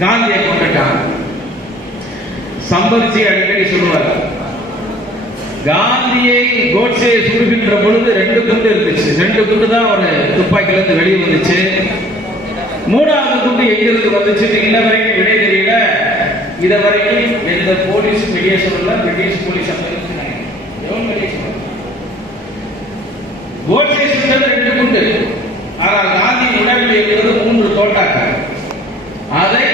காந்தியை கொண்டுட்டான். சம்பரிச்சி அடிக்கடி சொல்லுவார், காந்தியை கோட்சே சுடுகின்ற பொழுது 2 குண்டு இருந்துச்சு. 2 குண்டு தான் ஒரு துப்பாக்கில இருந்து வெளியே வந்துச்சு. 3வது குண்டு எங்கிருந்து வந்துச்சு இன்ன வரைக்கும் விடை தெரியல. இதை வரைக்கும் எந்த போலீஸ் வெளியே சொல்லல. பிரிட்டிஷ் போலீஸ் கோட்சே சுட்டது 2 குண்டு. ஆனால் காந்தி உடலில் இருக்கிறது 3 தோட்டாக்கள். அதை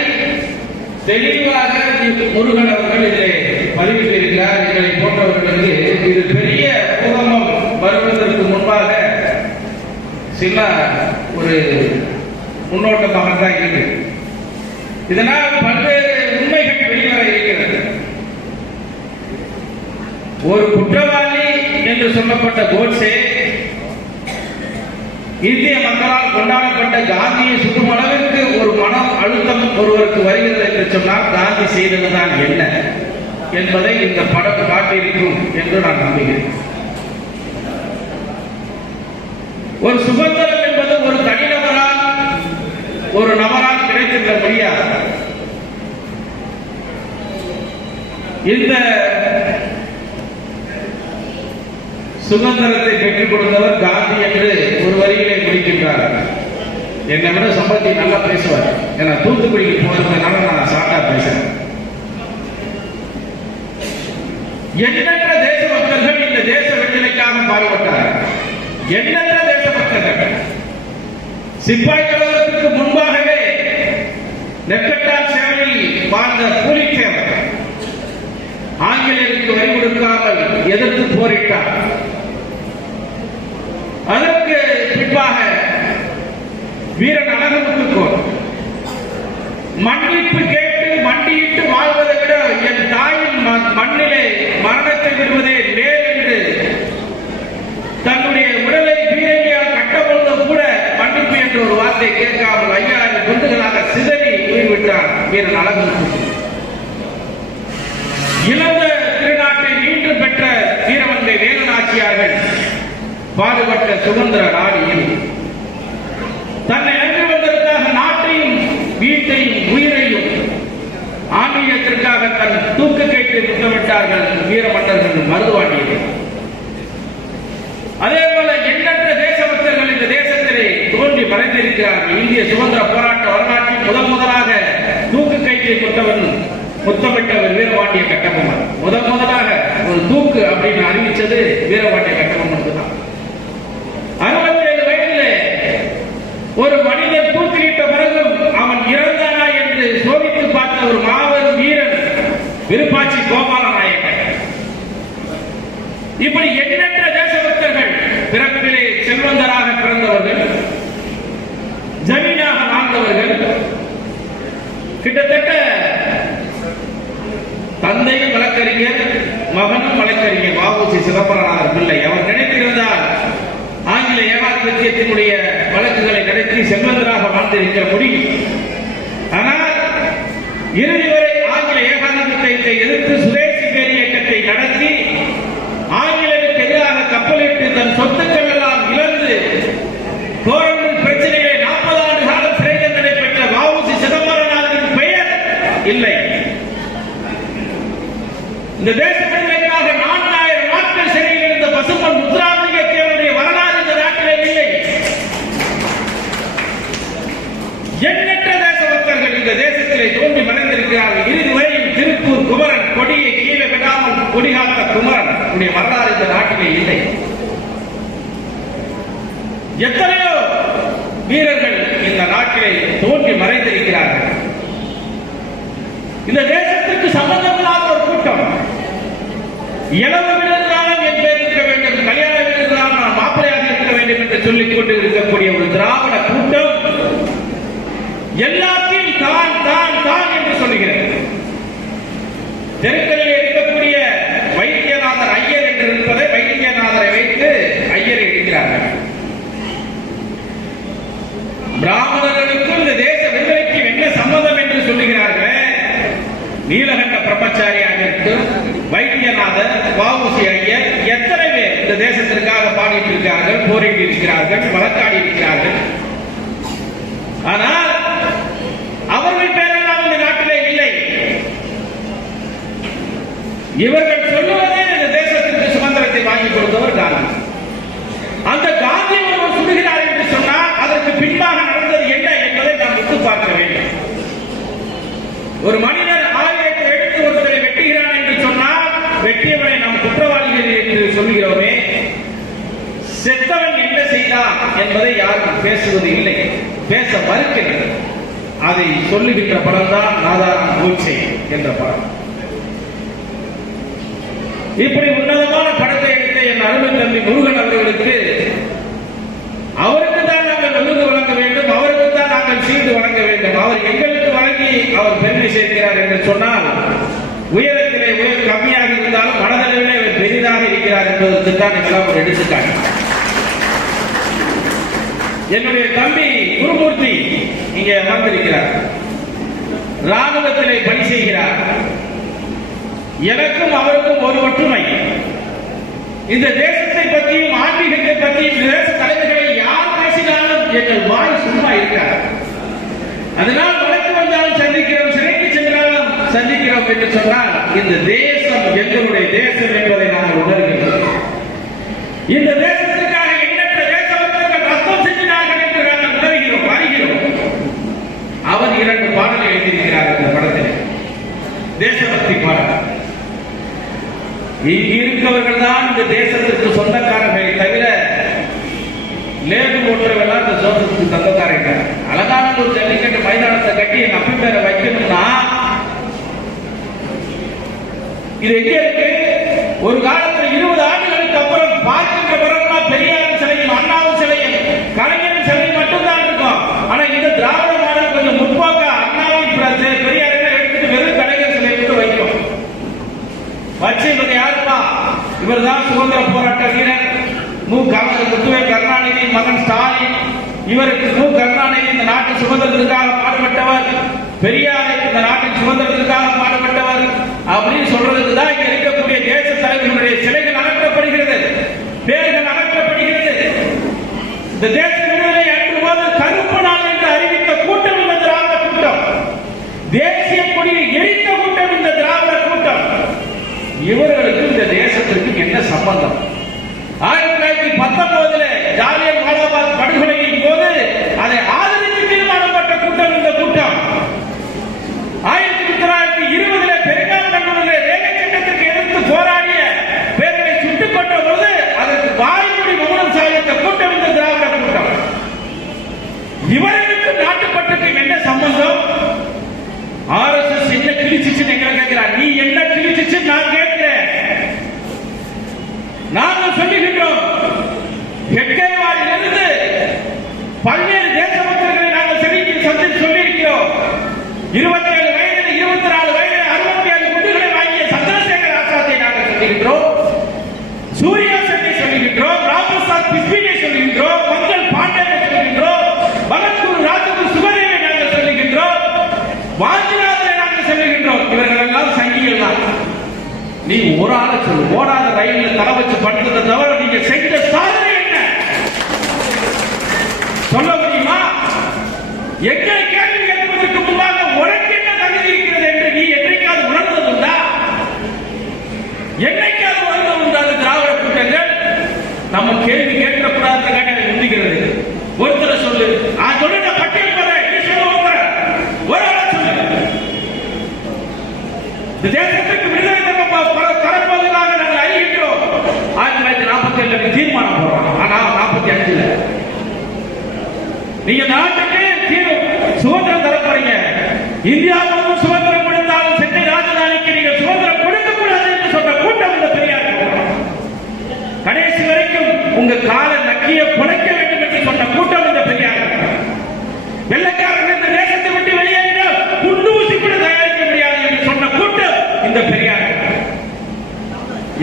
தெளிவாக முருகன் அவர்கள் இதை பதிவிட்டிருக்கிறார். எங்களை போன்றவர்களுக்கு இது பெரிய பூகம்பம் வருவதற்கு முன்பாக சில ஒரு முன்னோட்டமாக தான் இருக்கு. இதனால் பல்வேறு உண்மைகள் வெளிவர இருக்கிறது. ஒரு குற்றவாளி என்று சொல்லப்பட்ட கோட்சே இந்திய மக்களால் கொண்டாடப்பட்ட காந்தியை சுடும் அளவிற்கு ஒரு மனம் அழுத்தம் ஒருவருக்கு வருகிறது என்று சொன்னால் காந்தி செய்ததுதான் என்ன என்பதை இந்த படம் காட்டியிருக்கும் என்று நான் நம்புகிறேன். ஒரு சுதந்திரம் என்பது ஒரு தனிநபரால் ஒரு நபரால் கிடைத்திருக்க முடியாது. இந்த சுதந்திரத்தை பெற்றுக் கொடுத்தவர் காந்தி என்று ஒரு வரியிலே முடிக்கின்றார். என்னை விட சம்பத்தி நல்லா பேசுவார். ஏன்னா தூத்துக்குடிக்கு போறதுனால நான் சாட்டா பேசுறேன். எண்ணற்ற தேசபக்தர்கள் இந்த தேச விடுதலைக்காக பாடுபட்டார். எண்ணற்ற தேசபக்தர்கள் சிப்பாய் கழகத்திற்கு முன்பாகவே நெக்கட்டால் சேவையில் வாழ்ந்த பூலித்தேவர் ஆங்கிலேயருக்கு வரி கொடுக்காமல் எதிர்த்து போரிட்டார். அதற்கு பின்பாக வீரன் அழகமுத்துக்கோன் மன்னிப்பு கேட்டு மண்டியிட்டு வாழ்வதை விட என் தாயின் மண்ணிலே மரணத்தை விடுவதே மேல் என்று தன்னுடைய உடலை பீரங்கியால் கட்டப்பொழுது கூட மன்னிப்பு என்ற ஒரு வார்த்தை கேட்காமல் 5000 குண்டுகளாக சிதறி உயிர்விட்டார் வீரன் அழகமுத்துக்கோன். இழந்த திருநாட்டை மீண்டும் பெற்ற வீரமங்கை வேலுநாச்சியார்கள் பாடுபட்ட சுதந்திர நாடியில் தன்னை அங்கு வந்ததற்காக நாட்டையும் வீட்டையும் உயிரையும் ஆன்மீகத்திற்காக தன் தூக்கு கைட்டு முத்தமிட்டார்கள் வீரமன்னர்கள் மருதுவாண்டியர்கள். அதே போல எண்ணற்ற தேசபக்தர்கள் இந்த தேசத்திலே தோன்றி மறைந்திருக்கிறார்கள். இந்திய சுதந்திர போராட்ட வரலாற்றில் முதலாக தூக்கு கைட்டு முத்தமிட்டவர் வீரபாண்டிய கட்டபொம்மன். முதலாக ஒரு தூக்கு அப்படின்னு அறிவிச்சது வீரபாண்டிய கட்டபொம்மனுக்கு தான். 67 வயதிலே ஒரு மனிதன் தூக்கிலிட்ட பிறகும் அவன் இறந்தானா என்று சோதித்து பார்த்த ஒரு மாபெரும் வீரன் விருப்பாச்சி கோபால நாயக்கர். இப்படி எண்ணற்ற தேசபக்தர்கள் பிறப்பிலே செல்வந்தராக பிறந்தவர்கள், ஜமீனாக வாழ்ந்தவர்கள், கிட்டத்தட்ட தந்தையும் வழக்கறிஞர், மகனும் வழக்கறிஞர் வ.உ.சி. சிதம்பரனார் பிள்ளை. அவர் நினைத்திருந்தால் ஆங்கில ஏகாதிபத்தியத்தினுடைய வழக்குகளை நடத்தி செல்வந்தராக வாழ்ந்திருக்க முடியும். ஆனால் இறுதி வரை ஆங்கில ஏகாதிபத்தியத்தை எதிர்த்து சுதேசி பேர் இயக்கத்தை நடத்தி ஆங்கிலருக்கு எதிராக கப்பலிட்டு தன் சொத்துக்கள் எல்லாம் இழந்து கோரம்பூர் பிரச்சனையை 40 ஆண்டு காலம் சிறை தண்டனை பெற்ற வ.உ.சி. சிதம்பரனாரின் பெயர் இல்லை. இந்த தேச விடுதலைக்காக 4000 நாட்கள் சிறையில் இருந்த பசும்பொன் முத்துராமலிங்க தேவருடைய வரலாறு இந்த நாட்டிலே இல்லை. எண்ணற்ற தேசபக்தர்கள் இந்த தேசத்திலே தோன்றி மறைந்திருக்கிறார்கள். இறுதி வரையும் திருப்பூர் குமரன் கொடியை கீழே விடாமல் கொடிகாத்த குமரன் உடைய வரலாறு இந்த நாட்டிலே இல்லை. எத்தனையோ வீரர்கள் இந்த நாட்டிலே தோன்றி மறைந்திருக்கிறார்கள். இந்த தேசத்திற்கு சம்பந்தமில்லாத ஒரு கூட்டம், இளவு விருந்தாளம் என் பேர் இருக்க வேண்டும், கல்யாண விருந்தாளம் நான் மாப்பிளையாக இருக்க வேண்டும் என்று சொல்லிக் கொண்டு இருக்கக்கூடிய ஒரு திராவிட கூட்டம் எல்லாத்தையும் தான் தான் தான் என்று சொல்லுகிறது. தெருக்களில் இருக்கக்கூடிய வைத்தியநாதர் ஐயர் என்று இருப்பதை வைத்தியநாதரை வைத்து ஐயரை எடுக்கிறார்கள். பிராமணர்களுக்கும் இந்த தேச விடுதலைக்கு என்ன சம்மதம் என்று சொல்லுகிறார்கள். நீலகண்ட பிரம்மச்சாரியாக இருக்கும் வைத்தியநாதர், வ.உ.சி. ஐயர் எத்தனை பேர் இந்த தேசத்திற்காக பாடிட்டு இருக்கிறார்கள், போரிட்டு இருக்கிறார்கள், வழக்காடி இருக்கிறார்கள். ஆனால் அவர்கள் பேரெல்லாம் இந்த இவர்கள் சொல்லுவதே இந்த தேசத்திற்கு சுதந்திரத்தை வாங்கி கொடுத்தவர் காந்தி. அந்த காந்தி ஒருவர் சுடுகிறார் என்று சொன்னால் அதற்கு பின்பாக நடந்தது என்ன என்பதை நாம் உத்து பார்க்க வேண்டும். ஒரு மனிதர் ஆயுதத்தை எடுத்து ஒருத்தரை வெட்டுகிறான் என்று சொன்னால் வெட்டியவனை நாம் குற்றவாளிகள் என்று சொல்கிறோமே, செத்தவன் என்ன செய்தான் என்பதை யாரும் பேசுவது இல்லை, பேச மறுக்கிறது. அதை சொல்லுகின்ற படம் தான் நாதாராம் கோட்சே என்ற படம். இப்படி உன்னதமான படத்தை எடுத்த என் அருமை தம்பி முருகன் அவர்களுக்கு அவருக்கு தான் நாங்கள் விருது வழங்க வேண்டும், அவருக்கு தான் நாங்கள் சீட்டு வழங்க வேண்டும். அவர் எங்களுக்கு வழங்கி அவர் பெருமை சேர்க்கிறார் என்று சொன்னால் உயரத்திலே உயர் கம்மியாக இருந்தாலும் மனதளவிலே அவர் பெரிதாக இருக்கிறார் என்பதற்கு தான் எல்லாம் ஒரு எடுத்துக்காட்டு. என்னுடைய தம்பி குருமூர்த்தி இங்கே அமர்ந்திருக்கிறார், ராணுவத்திலே பணி செய்கிறார். எனக்கும் அவருக்கும் ஒரு ஒற்றுமை, இந்த தேசத்தை பற்றியும் ஆன்மீகத்தை பற்றியும் தேச தலைவர்களை யார் பேசினாலும் எங்கள் வாய் சும்மா இருக்கார். அதனால் வழக்கு வந்தாலும் சந்திக்கிறோம், சிறைக்கு சென்றாலும் சந்திக்கிறோம் என்று சொன்னால் இந்த தேசம் எங்களுடைய தேசம் என்பதை நாங்கள் உணர்கிறோம். இந்த தேசத்திற்காக எண்ணற்ற தேசபக்தர்கள் ரத்தம் செஞ்சினார்கள் என்று நாங்கள் உணர்கிறோம், அறிகிறோம். அவர் 2 பாடலை எழுதியிருக்கிறார் இந்த படத்தில், தேசபக்தி பாடல். இங்கு இருக்கவர்கள் தான் இந்த தேசத்திற்கு சொந்தக்காரர்களை தவிர லேபிள் ஓட்டுறவெல்லாம் இந்த தேசத்துக்கு சொந்தக்காரங்க. அழகான ஒரு ஜல்லிக்கட்டு மைதானத்தை கட்டி எங்க அப்பி பேரை வைக்கணும்னா இது எங்க இருக்கு? ஒரு காலத்தில் 20 ஆண்டுகளுக்கு அப்புறம் பார்க்கின்ற பிறகுனா பெரியாரின் சிலையும் அண்ணாவும் சிலையும் கலைஞரின் சிலையும் மட்டும்தான் இருக்கும். ஆனா இந்த திராவிட மாடல் கொஞ்சம் முற்போக்கா அண்ணாவின் பெரியாரை எடுத்துட்டு வெறும் கலைஞர் சிலை மட்டும் வைக்கும். வச்சு இவங்க யாருப்பா? இவர் தான் சுதந்திர போராட்ட வீரர் முத்துவே கருணாநிதி மகன் ஸ்டாலின். இவருக்கு கருணாநிதி இந்த நாட்டின் சுதந்திரத்திற்காக பாடுபட்டவர், பெரியார் இந்த நாட்டின் சுதந்திரத்திற்காக பாடுபட்டவர் அப்படின்னு சொல்றதுக்கு தான் இங்க இருக்கக்கூடிய தேச தலைவர்களுடைய சிலைகள் அகற்றப்படுகிறது, பேர்கள் அகற்றப்படுகிறது. இந்த தேச விடுதலை அன்று போது கருப்பு நாள் என்று அறிவித்த கூட்டம் இந்த திராவிட கூட்டம், தேசிய கொடியை எரித்த கூட்டம் இந்த திராவிட கூட்டம். இவர்களுக்கு இந்த தேசத்திற்கு என்ன சம்பந்தம்? 1919 ஜாலியன் வாலாபாக் படுகொலையின் போது அதை ஆதரித்து தீர்மானப்பட்ட கூட்டம் இந்த கூட்டம். 1920 பெருங்காலூரில் ரேகை சட்டத்திற்கு எதிர்த்து போராடிய பேர்களை சுட்டுக் கொண்ட போது அதற்கு வாய்மொழி மௌனம் சாதித்த கூட்டம் இந்த திராவிட கூட்டம். இவர்களுக்கு நாட்டுப்பட்டுக்கு என்ன சம்பந்தம்? RSS என்ன கிழிச்சிச்சுன்னு எங்களை கேட்கிறார். நீ என்ன கிழிச்சிச்சு நான் கேட்கிறேன். நாங்கள் சொல்லுகின்றோம், ஹெட்கேவாரிலிருந்து பல்வேறு தேசபக்தர்களை நாங்கள் சொல்லியிருக்கிறோம். 27 வயதில் 24 வயதில் 67 குண்டுகளை வாங்கிய சந்திரசேகர் ஆசாத்தை நாங்கள் சொல்லுகின்றோம், சூர்யா சென்னை சொல்லுகின்றோம், ராமசாத் பிஸ்பினை சொல்லுகின்றோம், மங்கள் பாண்டேவை சொல்லுகின்றோம், பகத்குரு ராஜகுரு சுகதேவை நாங்கள் சொல்லுகின்றோம், வாஞ்சிநாதனை நாங்கள் சொல்லுகின்றோம். இவர்கள் எல்லாம் சங்கிகள் தான். நீ ஒரு ஆளை சொல்லு, ஓடாத ரயிலில் தலை வச்சு பண்றதை தவிர நீங்க செஞ்ச சாதனை என்ன சொல்ல முடியுமா? எங்களை கேள்வி கேட்பதற்கு முன்பாக உனக்கு என்ன தகுதி இருக்கிறது என்று நீ என்றைக்காவது உணர்ந்ததுண்டா? என்னைக்காவது உணர்ந்ததுண்டா? திராவிட கூட்டங்கள் நம்ம கேள்வி கேட்கக்கூடாது உந்திக்கிறது. ஒருத்தரை சொல்லு, சொல்லுங்க பட்டியல் ஒரு ஆளை சொல்லு. இந்த தேசத்துக்கு விடுதலை தரப்போவதாக நாங்கள் அறிவிக்கிறோம். 1947 தீர்மானம் போடுறோம். ஆனா 45 நீங்க நாட்டுக்கு சுதந்திரம் தரப்படுறீங்க. இந்தியா முழுவதும் சுதந்திரம் கொடுத்தாலும் சென்னை ராஜதானிக்கு நீங்க சுதந்திரம் கொடுக்க கூடாது என்று சொன்ன கூட்டம் இந்த பெரியார். கடைசி வரைக்கும் உங்க கால நக்கிய புழைக்க வேண்டும் என்று சொன்ன கூட்டம் இந்த பெரியார். வெள்ளக்காரர்கள் இந்த தேசத்தை விட்டு வெளியேறினால் குண்டூசி கூட தயாரிக்க முடியாது என்று சொன்ன கூட்டம் இந்த பெரியார்.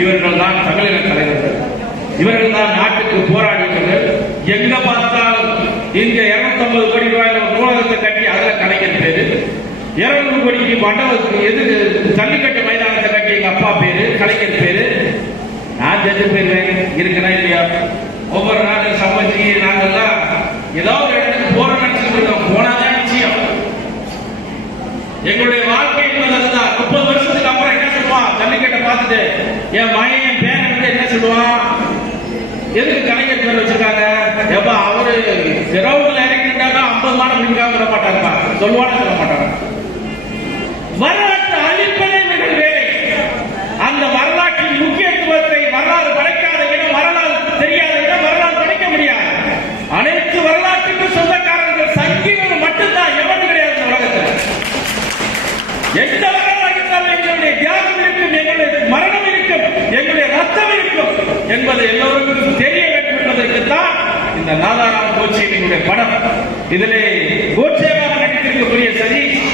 இவர்கள் தான் தமிழக தலைவர்கள், இவர்கள் தான் நாட்டுக்கு போராடியவர்கள். எங்க பார்த்தாலும் இங்க 250 கோடி ரூபாயில ஒரு நூலகத்தை கட்டி அதுல கலைஞர் பேரு, 200 கோடிக்கு மண்டபத்துக்கு எதிர் ஜல்லிக்கட்டு மைதானத்தை கட்டி எங்க அப்பா பேரு, கலைஞர் பேரு. நான் ஜட்ஜு போயிருவேன் இருக்கனா இல்லையா? ஒவ்வொரு நாளும் சம்பந்தி நாங்கெல்லாம் ஏதாவது ஒரு இடத்துக்கு போற நினைச்சுட்டு இருக்கோம். போனாதான் நிச்சயம். எங்களுடைய வாழ்க்கை என்பது அதுதான். 30 வருஷத்துக்கு அப்புறம் என்ன சொல்லுவான்? ஜல்லிக்கட்டை பார்த்துட்டு என் மகன் பேரன் வந்து என்ன சொல்லுவான், எதுக்கு கலைஞர் பேர் வச்சிருக்காங்க, எப்ப அவரு கிரவுண்ட்ல இறங்கிட்டாங்க 50 மாடம் முடிக்காம விட மாட்டாருப்பா சொல்லுவான்னு சொல்ல மாட்டாங்க. வரலாற்று அழிப்பதே இவர்கள் வேலை. அந்த வரலாற்றின் முக்கியத்துவத்தை வரலாறு படைக்காத இடம், வரலாறு தெரியாத இடம் வரலாறு படைக்க முடியாது. அனைத்து வரலாற்றுக்கும் சொந்தக்காரர்கள் சங்கிகள் மட்டும்தான், எவரும் கிடையாது உலகத்தில். எந்த வரலாறு இருந்தாலும் எங்களுடைய தியாகம் இருக்கும், எங்களுடைய மரணம் இருக்கும், எங்களுடைய ரத்தம் இருக்கும் என்பது எல்லோருக்கும் தெரிய வேண்டும் என்பதற்குத்தான் இந்த நாதாராம் கோட்சேவினுடைய படம். இதிலே கோட்சேவாக நடித்திருக்கக்கூடிய சதீஷ்